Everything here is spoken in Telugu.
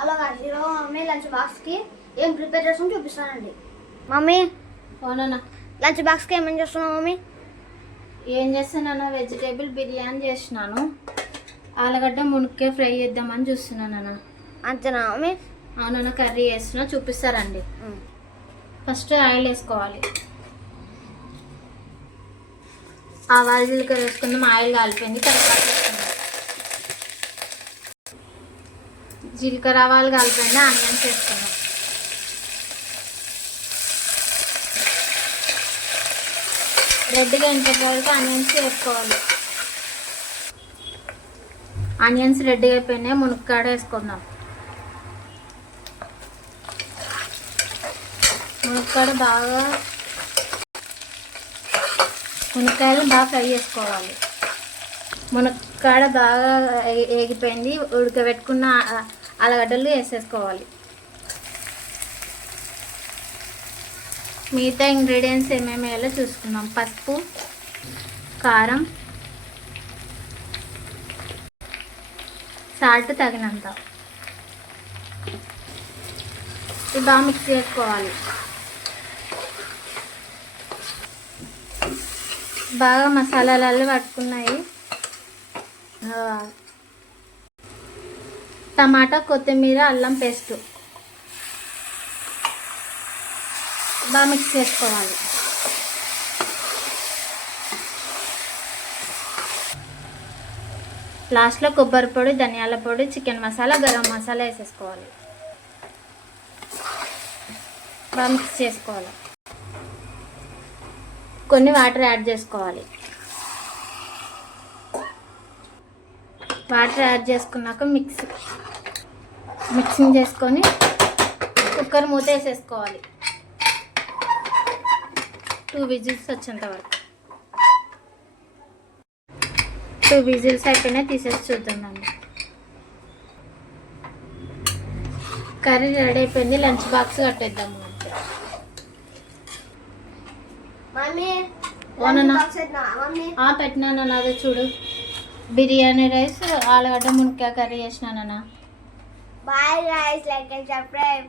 అలాగా ఈరోజు మమ్మీ లంచ్ బాక్స్కి ఏం ప్రిపేర్ చేసుకుని చూపిస్తానండి. మమ్మీ అవునన్నా, లంచ్ బాక్స్కి ఏమేమి చేస్తున్నావు మమ్మీ? ఏం చేస్తానన్నా, వెజిటేబుల్ బిర్యానీ చేసినాను. ఆలుగడ్డ మునక్కాయ ఫ్రై చేద్దామని చూస్తున్నానన్నా. అంతేనా మమ్మీ? అవునన్నా, కర్రీ చేస్తున్నా, చూపిస్తారండి. ఫస్ట్ ఆయిల్ వేసుకోవాలి. ఆవాలు జీలకర్ర వేసుకుందాం. ఆయిల్ కాలిపోయింది, కరివేపాకు వేసుకుందాం. జీలకర్ర ఆవాలు కాలిపోయింది, ఆనియన్స్ వేసుకుందాం. రెడ్గా ఇంతటి వరకు ఆనియన్స్ వేసుకోవాలి. ఆనియన్స్ రెడ్గా అయిపోయినాయి, మునక్కాడ వేసుకుందాం. మునక్కాయలు బాగా ఫ్రై చేసుకోవాలి. మునక్కాడ బాగా ఏగిపోయింది, ఉడకబెట్టుకున్న ఆలుగడ్డలు వేసేసుకోవాలి. మిగతా ఇంగ్రీడియంట్స్ ఏమేమి వేయాలో చూసుకుందాం. పసుపు, కారం, సాల్ట్ తగినంత. ఇది బాగా మిక్స్ చేసుకోవాలి. బాగా మసాలాలు పట్టుకున్నాయి. టమాటా, కొత్తిమీర, అల్లం పేస్ట్ బాగా మిక్స్ చేసుకోవాలి. లాస్ట్లో కొబ్బరి పొడి, ధనియాల పొడి, చికెన్ మసాలా, గరం మసాలా వేసేసుకోవాలి. బాగా మిక్స్ చేసుకోవాలి. కొన్ని వాటర్ యాడ్ చేసుకోవాలి. వాటర్ యాడ్ చేసుకున్నాక మిక్సింగ్ చేసుకొని కుక్కర్ మూత వేసేసుకోవాలి. 2 విజిల్స్ వచ్చేంత వరకు. 2 విజిల్స్ అయిపోయినా తీసేసి చూద్దామండి. కర్రీ రెడీ అయిపోయింది. లంచ్ బాక్స్ కట్టేద్దాము. పెట్టినాను అదే చూడు. బిర్యానీ రైస్, ఆలుగడ్డ మునక్కాయ కర్రీ చేసినానన్నా. Bye guys, like and subscribe.